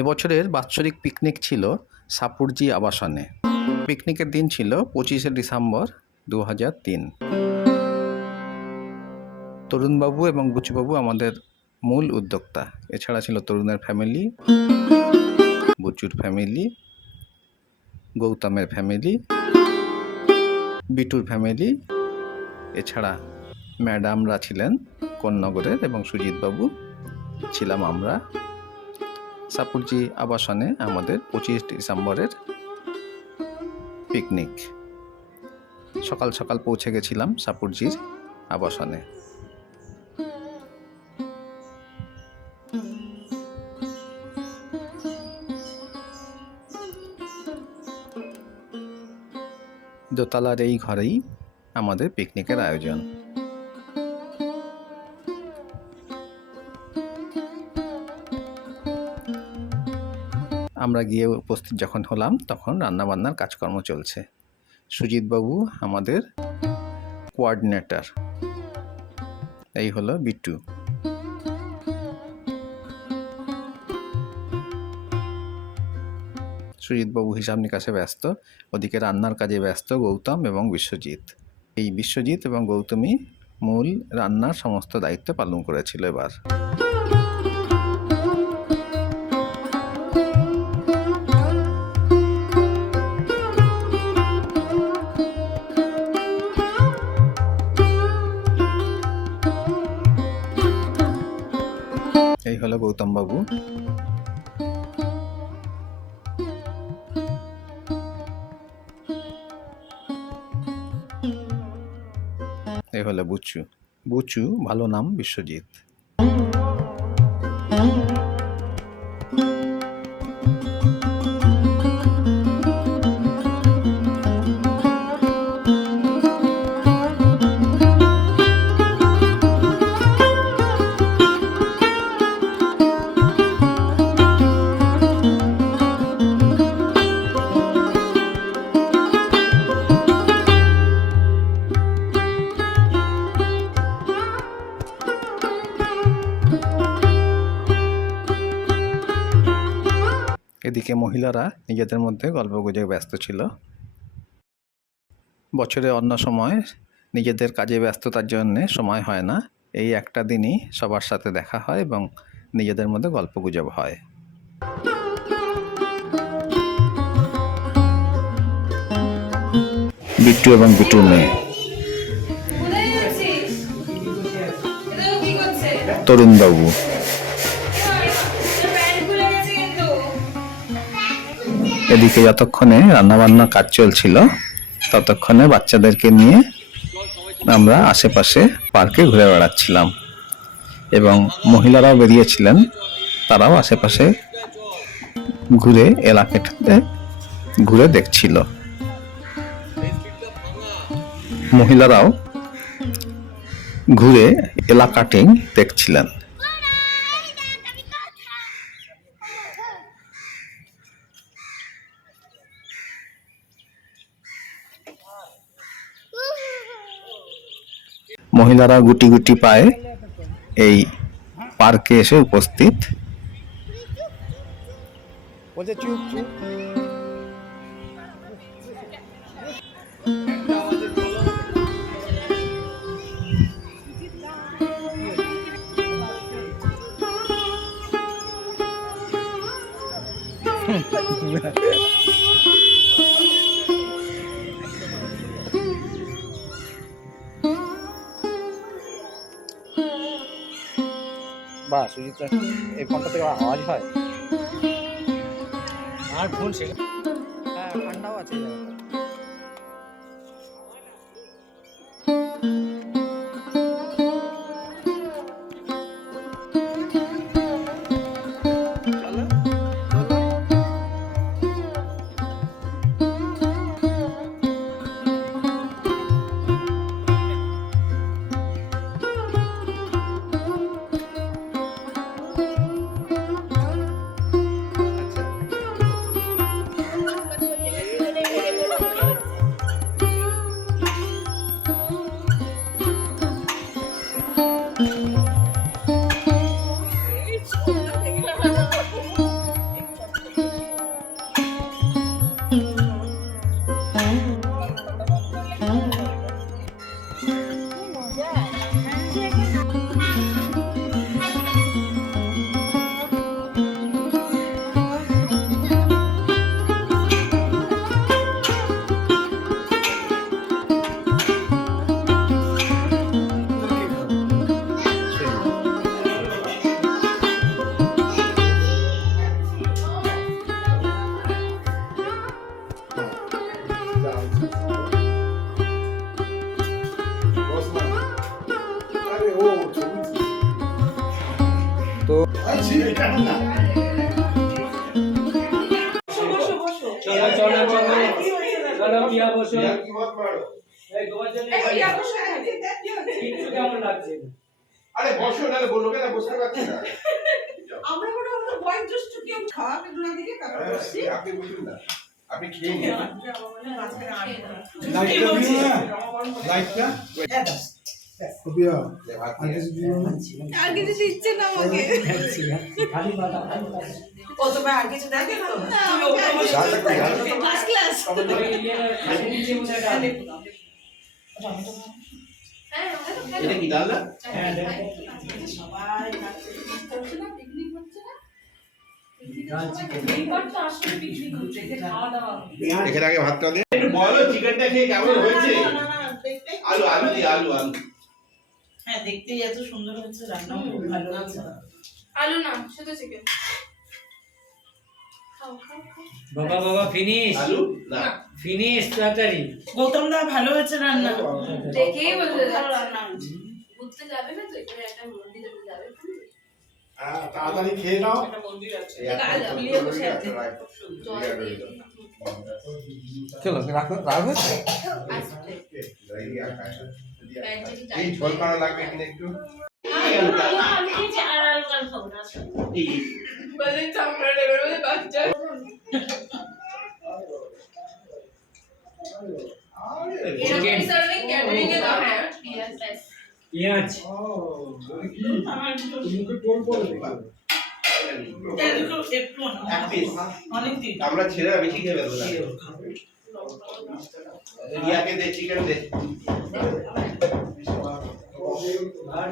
এবছরের বাৎসরিক পিকনিক ছিল সাপুরজি আবাসনে। পিকনিকের দিন ছিল 25শে ডিসেম্বর 2003। তরুণবাবু এবং বুচুবাবু আমাদের মূল উদ্যোক্তা। এছাড়া ছিল তরুণের ফ্যামিলি, বুচুর ফ্যামিলি, গৌতমের ফ্যামিলি, বিটুর ফ্যামিলি। এছাড়া ম্যাডামরা ছিলেন কোন্নগরের এবং সুজিতবাবু ছিলাম আমরা। সাপুরজি আবাসনে আমাদের 25 ডিসেম্বরের পিকনিক। সকাল সকাল পৌঁছে গেছিলাম সাপুরজির আবাসনে। দোতলার এই ঘরেই আমাদের পিকনিকের আয়োজন। আমরা গিয়ে উপস্থিত যখন হলাম তখন রান্নাবান্নার কাজকর্ম চলছে। সুজিতবাবু আমাদের কোঅর্ডিনেটর। এই হলো বিট্টু। সুজিতবাবু হিসাব নিকাশে ব্যস্ত, ওদিকে রান্নার কাজে ব্যস্ত গৌতম এবং বিশ্বজিৎ। এই বিশ্বজিৎ এবং গৌতমই মূল রান্নার সমস্ত দায়িত্ব পালন করেছিল এবার। এই হলো গৌতম বাবু। এই হলো বুচু। বুচু ভালো নাম বিশ্বজিৎ। এদিকে মহিলারা নিজেদের মধ্যে গল্পগুজবে ব্যস্ত ছিল। বছরে অন্য সময় নিজেদের কাজে ব্যস্ততার জন্যে সময় হয় না। এই একটা দিনই সবার সাথে দেখা হয় এবং নিজেদের মধ্যে গল্পগুজব হয়। বিট্টু এবং বিটুর মেয়ে তরুণবাবু। এদিকে যতক্ষণে রান্নাবান্নার কাজ চলছিল ততক্ষণে বাচ্চাদেরকে নিয়ে আমরা আশেপাশে পার্কে ঘুরে বেড়াচ্ছিলাম এবং মহিলারাও বেরিয়েছিলেন, তারাও আশেপাশে ঘুরে এলাকাটাতে ঘুরে দেখছিল। মহিলারাও ঘুরে এলাকাটি দেখছিলেন। মহিলারা গুটি গুটি পায়ে এই পার্কে এসে উপস্থিত। বা সুজিত এই ফোনটা থেকে আওয়াজ হয় আর ফোন সে হ্যাঁ ঠান্ডাও আছে চলো চলো চলো চলো কিয়া বসো এই তোমার জন্য কেমন লাগছে? আরে বসো নালে বলবে না বসতে পারছি না আমরা কোনো বয়োজ্যেষ্ঠ কেউ খাওয়াবে দূরে দিকে কাকা বসছি আপনি বসুন না আপনি খেয়ে নিন লাইটটা আর কিছু দিচ্ছে না আমাকে ও তো ভাই আর কিছু দেখে না ফার্স্ট ক্লাস এটা কি ডাল না সবাই করছে না পিকনিক হচ্ছে না এখানে আগে ভাতটা দে একটু বলো চিকেনটা খেয়ে কেমন হয়েছে আলু আলু দি আলু আলু হ্যাঁ দেখতেই এত সুন্দর হচ্ছে রান্না খুব ভালো হচ্ছে আলু না শুধু চিকেন বাবা বাবা ফিনিশ আলু না ফিনিশ তাড়াতাড়ি। গৌতম দা ভালো হচ্ছে রান্না দেখেই বলতে ভালো রান্না হচ্ছে ঘুরতে যাবে না তো এখানে একটা মন্দিরে যাবে তাড়াতাড়ি খেয়ে নাও। একটা মন্দির আছে লিয়ে বসে আছে চলো রাখো এই ঝোল করা লাগবে এখানে একটু বলে চামড়া লেগে বলে বাচ্চা চিকেন সার্ভিং ক্যাটারিং এ দাও হ্যাঁ পেঁয়াজ একটু এক পিস অনেক দিন আমরা ছেলেরা বেশি খেয়ে ফেলবো না রিয়াকে দে চিকেন দে আর